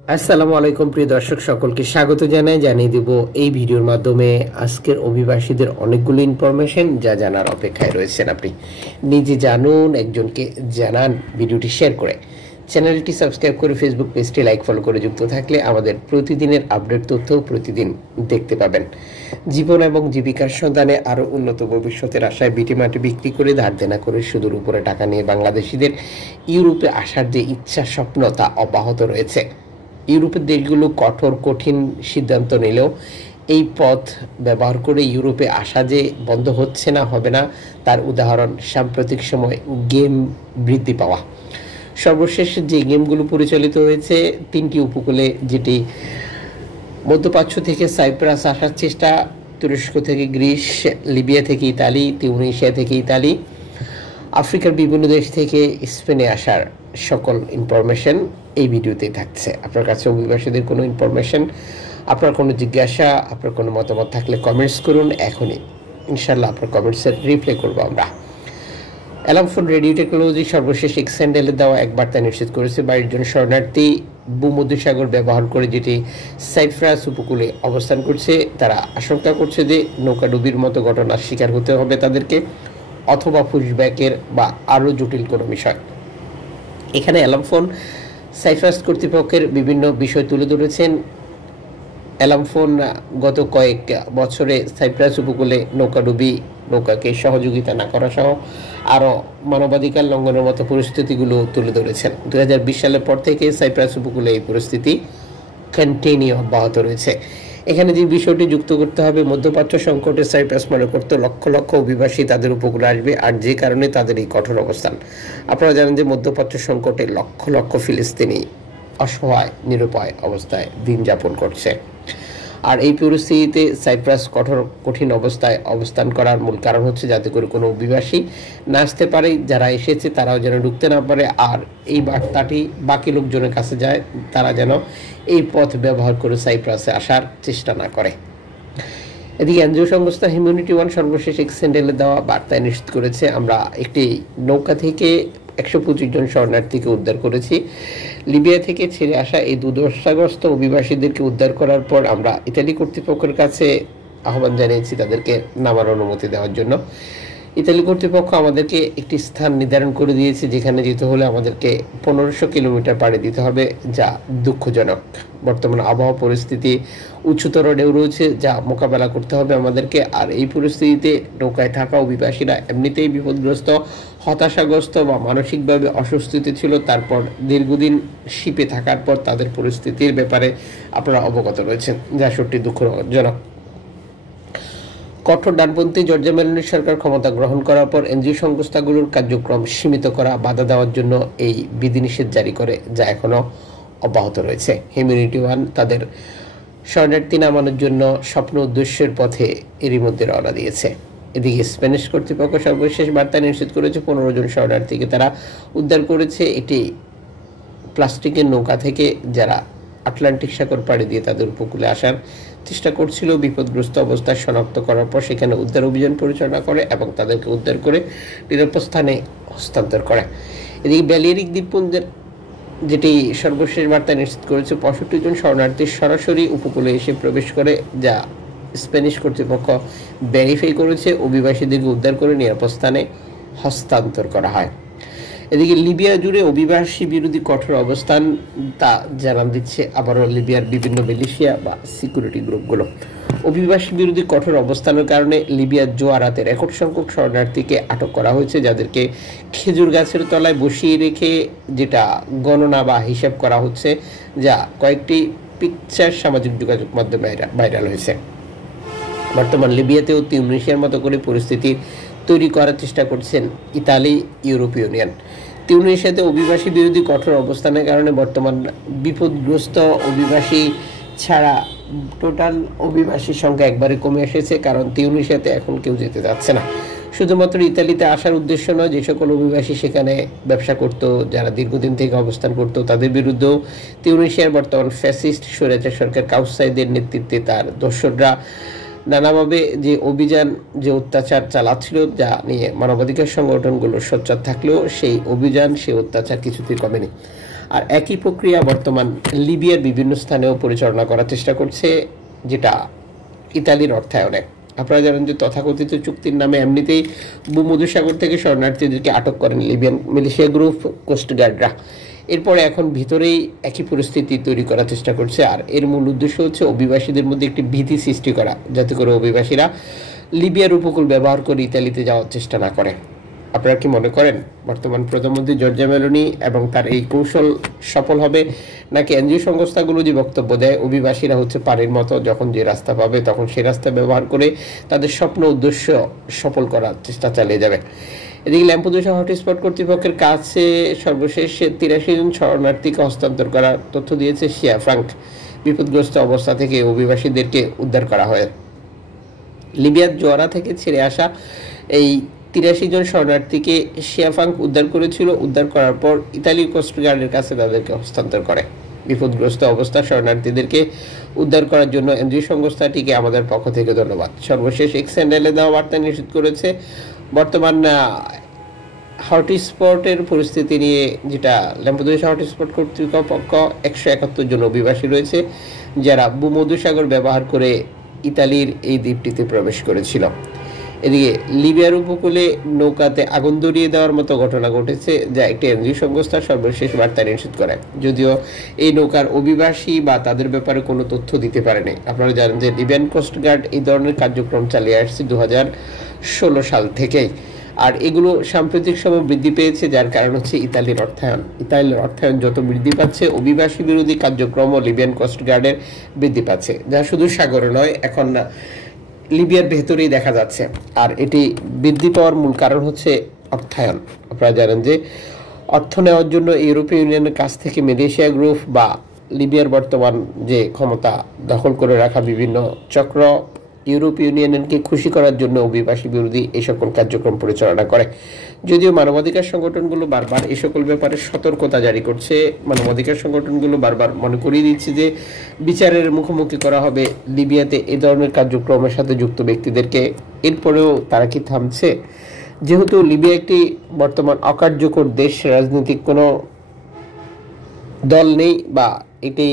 আসসালামু আলাইকুম প্রিয় দর্শক সকলকে স্বাগত জানিয়ে দিব এই ভিডিওর মাধ্যমে আজকের অভিবাসীদের অনেকগুলো ইনফরমেশন যা জানার অপেক্ষায় রয়েছেন। আপনি নিজে জানুন, একজনকে জানান, ভিডিওটি শেয়ার করে চ্যানেলটি সাবস্ক্রাইব করে ফেসবুক পেজটি লাইক ফলো করে যুক্ত থাকলে আমাদের প্রতিদিনের আপডেট তথ্য প্রতিদিন দেখতে পাবেন। জীবন এবং জীবিকার সন্ধানে আরও উন্নত ভবিষ্যতের আশায় বিটি মাটি বিক্রি করে ধার দেনা করে সুদূর উপরে টাকা নিয়ে বাংলাদেশিদের ইউরোপে আসার যে ইচ্ছা স্বপ্ন তা অব্যাহত রয়েছে। ইউরোপের দেশগুলো কঠিন সিদ্ধান্ত নিলেও এই পথ ব্যবহার করে ইউরোপে আসা যে বন্ধ হচ্ছে না, হবে না, তার উদাহরণ সাম্প্রতিক সময় গেম বৃদ্ধি পাওয়া। সর্বশেষ যে গেমগুলো পরিচালিত হয়েছে তিনটি উপকূলে, যেটি মধ্যপ্রাচ্য থেকে সাইপ্রাস আসার চেষ্টা, তুরস্ক থেকে গ্রিস, লিবিয়া থেকে ইতালি, তিউনিসিয়া থেকে ইতালি, আফ্রিকার বিভিন্ন দেশ থেকে স্পেনে আসার সকল ইনফরমেশন এই ভিডিওতেই থাকছে। আপনার কাছে অভিবাসীদের কোনো ইনফরমেশন, আপনার কোনো জিজ্ঞাসা, আপনার কোনো মতামত থাকলে কমেন্টস করুন এখনই। ইনশাল্লাহ আপনার কমেন্টসের রিপ্লাই করবো আমরা। অ্যালামফোন রেডিও টেকনোলজি সর্বশেষ এক্স হ্যান্ডেলে দেওয়া এক বার্তা নিশ্চিত করেছে 22 জন শরণার্থী ভূমধ্যসাগর ব্যবহার করে যেটি সাইপ্রাস উপকূলে অবস্থান করছে, তারা আশঙ্কা করছে যে নৌকাডুবির মতো ঘটনার শিকার হতে হবে তাদেরকে, অথবা পুশব্যাকের বা আরও জটিল কোনো বিষয়। এখানে অ্যালামফোন সাইপ্রাস কর্তৃপক্ষের বিভিন্ন বিষয় তুলে ধরেছেন। অ্যালামফোন গত কয়েক বছরে সাইপ্রাস উপকূলে নৌকাকে সহযোগিতা না করা সহ আরও মানবাধিকার লঙ্ঘনের মতো পরিস্থিতিগুলো তুলে ধরেছেন। 2020 সালের পর থেকে সাইপ্রাস উপকূলে এই পরিস্থিতি কন্টিনিউ অব্যাহত রয়েছে। এখানে যে বিষয়টি যুক্ত করতে হবে, মধ্যপ্রাচ্য সংকটে সাইপ্রাস মনে করতে লক্ষ লক্ষ অভিবাসী তাদের উপকূলে আসবে, আর যে কারণে তাদের এই কঠোর অবস্থান। আপনারা জানেন যে মধ্যপ্রাচ্য সংকটে লক্ষ লক্ষ ফিলিস্তিনি অসহায় নিরুপায় অবস্থায় দিন যাপন করছে। আর এই পরিস্থিতিতে সাইপ্রাস কঠিন অবস্থায় অবস্থান করার মূল কারণ হচ্ছে যাতে করে কোনো অভিবাসী না আসতে পারে, যারা এসেছে তারাও যেন ঢুকতে না পারে, আর এই বার্তাটি বাকি লোকজনের কাছে যায়, তারা যেন এই পথ ব্যবহার করে সাইপ্রাসে আসার চেষ্টা না করে। এদিকে এনজিও সংস্থা হিউম্যানিটি ওয়ান সর্বশেষ এক্সেন্ডেলে দেওয়া বার্তায় নিশ্চিত করেছে, আমরা একটি নৌকা থেকে 125 জন শরণার্থীকে উদ্ধার করেছি। লিবিয়া থেকে ছেড়ে আসা এই দুর্দশাগ্রস্ত অভিবাসীদেরকে উদ্ধার করার পর আমরা ইতালি কর্তৃপক্ষের কাছে আহ্বান জানিয়েছি তাদেরকে নামার অনুমতি দেওয়ার জন্য। ইতালি কর্তৃপক্ষ আমাদেরকে একটি স্থান নির্ধারণ করে দিয়েছে যেখানে যেতে হলে আমাদেরকে 1500 কিলোমিটার পাড়ি দিতে হবে, যা দুঃখজনক। বর্তমান আবহাওয়া পরিস্থিতি উচ্চতর ঢেউ রয়েছে, যা মোকাবেলা করতে হবে আমাদেরকে। আর এই পরিস্থিতিতে নৌকায় থাকা অভিবাসীরা এমনিতেই বিপদগ্রস্ত, হতাশাগ্রস্ত বা মানসিকভাবে অস্বস্তিতে ছিল। তারপর দীর্ঘদিন শিপে থাকার পর তাদের পরিস্থিতির ব্যাপারে আপনারা অবগত রয়েছেন, যা সত্যি দুঃখজনক। কঠোর ডানপন্থী জর্জিয়া মেলোনির সরকার ক্ষমতা গ্রহণ করার পর এনজিও সংস্থাগুলোর কার্যক্রম সীমিত করা, বাধা দেওয়ার জন্য এই বিধিনিষেধ জারি করে, যা এখনও অব্যাহত রয়েছে। হিউম্যানিটি ওয়ান তাদের শরণার্থী নামানোর জন্য স্বপ্ন উদ্দেশ্যের পথে এরই মধ্যে রওনা দিয়েছে। এদিকে স্প্যানিশ কর্তৃপক্ষ সর্বশেষ বার্তা নিশ্চিত করেছে 15 জন শরণার্থীকে তারা উদ্ধার করেছে একটি প্লাস্টিকের নৌকা থেকে, যারা আটলান্টিক সাগর পাড়ি দিয়ে তাদের উপকূলে আসার চেষ্টা করছিল। বিপদগ্রস্ত অবস্থায় শনাক্ত করার পর সেখানে উদ্ধার অভিযান পরিচালনা করে এবং তাদেরকে উদ্ধার করে নিরাপদ স্থানে হস্তান্তর করে। এদিকে ব্যালিয়ারিক দ্বীপপুঞ্জের যেটি সর্বশেষ বার্তা নিশ্চিত করেছে 65 জন শরণার্থী সরাসরি উপকূলে এসে প্রবেশ করে, যা স্প্যানিশ কর্তৃপক্ষ ভেরিফাই করেছে। অভিবাসীদেরকে উদ্ধার করে নিরাপদ স্থানে হস্তান্তর করা হয়। এদিকে লিবিয়া জুড়ে অভিবাসী বিরোধী কঠোর অবস্থান তা জানান দিচ্ছে আবারও লিবিয়ার বিভিন্ন মিলিশিয়া বা সিকিউরিটি গ্রুপগুলো। অভিবাসী বিরোধী কঠোর অবস্থানের কারণে লিবিয়ার জোয়ারাতে রেকর্ড সংখ্যক শরণার্থীকে আটক করা হয়েছে, যাদেরকে খেজুর গাছের তলায় বসিয়ে রেখে যেটা গণনা বা হিসাব করা হচ্ছে, যা কয়েকটি পিকচার সামাজিক যোগাযোগ মাধ্যমে ভাইরাল হয়েছে। বর্তমান লিবিয়াতেও তিউনিসিয়ার মতো করে পরিস্থিতি তৈরি করার চেষ্টা করছেন ইতালি, ইউরোপীয় ইউনিয়ন। তিউনিসিয়াতে অভিবাসী বিরোধী কঠোর অবস্থানের কারণে বর্তমান বিপদগ্রস্ত অভিবাসী ছাড়া টোটাল অভিবাসীর সংখ্যা একবারে কমে এসেছে, কারণ তিউনিসিয়াতে এখন কেউ যেতে যাচ্ছে না। শুধুমাত্র ইতালিতে আসার উদ্দেশ্য নয়, যে সকল অভিবাসী সেখানে ব্যবসা করত, যারা দীর্ঘদিন থেকে অবস্থান করত, তাদের বিরুদ্ধেও তিউনিসিয়ার বর্তমান ফ্যাসিস্ট স্বৈরাচার সরকার কাউস সাইদের নেতৃত্বে তার দোসররা নানাভাবে যে অভিযান, যে অত্যাচার চালাচ্ছিল, যা নিয়ে মানবাধিকার সংগঠনগুলো সোচ্চার থাকলেও সেই অভিযান, সেই অত্যাচার কিছুতেই কমেনি। আর একই প্রক্রিয়া বর্তমান লিবিয়ার বিভিন্ন স্থানেও পরিচালনা করার চেষ্টা করছে, যেটা ইতালির অর্থায়নে। আপনারা জানেন যে তথাকথিত চুক্তির নামে এমনিতেই ভূমধ্যসাগর থেকে শরণার্থীদেরকে আটক করেন লিবিয়ান মিলিশিয়া গ্রুপ কোস্টগার্ডরা। এরপরে এখন ভিতরেই একই পরিস্থিতি তৈরি করার চেষ্টা করছে। আর এর মূল উদ্দেশ্য হচ্ছে অভিবাসীদের মধ্যে একটি ভীতি সৃষ্টি করা, যাতে করে অভিবাসীরা লিবিয়ার উপকূল ব্যবহার করে ইতালিতে যাওয়ার চেষ্টা না করে। আপনারা কি মনে করেন বর্তমান প্রধানমন্ত্রী জর্জিয়া মেলোনি এবং তার এই কৌশল সফল হবে, নাকি এনজিও সংস্থাগুলো যে বক্তব্য দেয় অভিবাসীরা হচ্ছে পানির মতো, যখন যে রাস্তা পাবে তখন সেই রাস্তা ব্যবহার করে তাদের স্বপ্ন উদ্দেশ্য সফল করার চেষ্টা চালিয়ে যাবে? এদিকে ল্যাম্পেদুসা হটস্পট কর্তৃপক্ষের কাছে সর্বশেষ 83 জন শরণার্থীকে হস্তান্তর করার তথ্য দিয়েছে শিয়া ফ্রাঙ্ক। বিপদগ্রস্ত অবস্থা থেকে অভিবাসীদেরকে উদ্ধার করা হয়। লিবিয়ার জোয়ারা থেকে ছেড়ে আসা এই 83 জন শরণার্থীকে শিয়া ফ্রাঙ্ক উদ্ধার করেছিল। উদ্ধার করার পর ইতালির কোস্টগার্ডের কাছে তাদেরকে হস্তান্তর করে। বিপদগ্রস্ত অবস্থা শরণার্থীদেরকে উদ্ধার করার জন্য এনজিও সংস্থাটিকে আমাদের পক্ষ থেকে ধন্যবাদ। সর্বশেষ এক্স হ্যান্ডেলে দেওয়া বার্তা নিশ্চিত করেছে বর্তমান হটস্পটের পরিস্থিতি নিয়ে, যেটা ল্যাম্পেদুসা হটস্পট কর্তৃপক্ষ 171 জন অভিবাসী রয়েছে যারা ভূমধ্যসাগর ব্যবহার করে ইতালির এই দ্বীপটিতে প্রবেশ করেছিল। এদিকে লিবিয়ার উপকূলে নৌকাতে আগুন ধরিয়ে দেওয়ার মতো ঘটনা ঘটেছে, যা একটি এনজিও সংস্থা সর্বশেষ বার্তা নিশ্চিত করে, যদিও এই নৌকার অভিবাসী বা তাদের ব্যাপারে কোনো তথ্য দিতে পারেনি। আপনারা জানেন যে লিবিয়ান কোস্টগার্ড এই ধরনের কার্যক্রম চালিয়ে আসছে 2016 সাল থেকেই। আর এগুলো সাম্প্রতিক সময় বৃদ্ধি পেয়েছে, যার কারণ হচ্ছে ইতালির অর্থায়ন। ইতালির অর্থায়ন যত বৃদ্ধি পাচ্ছে, অভিবাসী বিরোধী কার্যক্রমও লিবিয়ান কোস্টগার্ডের বৃদ্ধি পাচ্ছে, যা শুধু সাগরে নয়, এখন লিবিয়ার ভেতরেই দেখা যাচ্ছে। আর এটি বৃদ্ধি পাওয়ার মূল কারণ হচ্ছে অর্থায়ন। আপনারা জানেন যে অর্থ নেওয়ার জন্য ইউরোপীয় ইউনিয়নের কাছ থেকে মিলিশিয়া গ্রুপ বা লিবিয়ার বর্তমান যে ক্ষমতা দখল করে রাখা বিভিন্ন চক্র ইউরোপীয় ইউনিয়নকে খুশি করার জন্য অভিবাসী বিরোধী এই সকল কার্যক্রম পরিচালনা করে। যদিও মানবাধিকার সংগঠনগুলো বারবার এই সকল ব্যাপারে সতর্কতা জারি করছে, মানবাধিকার সংগঠনগুলো বারবার মনে করিয়ে দিচ্ছে যে বিচারের মুখোমুখি করা হবে লিবিয়াতে এই ধরনের কার্যক্রমের সাথে যুক্ত ব্যক্তিদেরকে। এরপরেও তারা কি থামছে? যেহেতু লিবিয়া একটি বর্তমান অকার্যকর দেশ, রাজনৈতিক কোনো দল নেই, বা এটি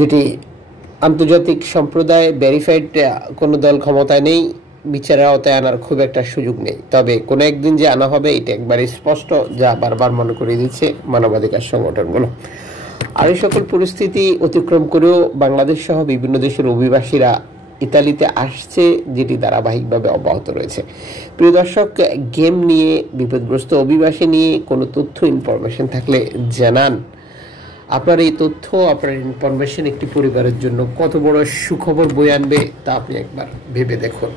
যেটি আন্তর্জাতিক সম্প্রদায় ভেরিফাইড কোনো দল ক্ষমতায় নেই, বিচারের আওতায় আনার খুব একটা সুযোগ নেই। তবে কোনো একদিন যে আনা হবে এটা একবারে স্পষ্ট, যা বারবার মনে করিয়ে দিচ্ছে মানবাধিকার সংগঠনগুলো। আর এই সকল পরিস্থিতি অতিক্রম করেও বাংলাদেশ সহ বিভিন্ন দেশের অভিবাসীরা ইতালিতে আসছে, যেটি ধারাবাহিকভাবে অব্যাহত রয়েছে। প্রিয় দর্শক, গেম নিয়ে, বিপদগ্রস্ত অভিবাসী নিয়ে কোনো তথ্য ইনফরমেশন থাকলে জানান। আপনার এই তথ্য, আপনার ইনফরমেশন একটি পরিবারের জন্য কত বড় সুখবর বয়ে আনবে তা আপনি একবার ভেবে দেখুন।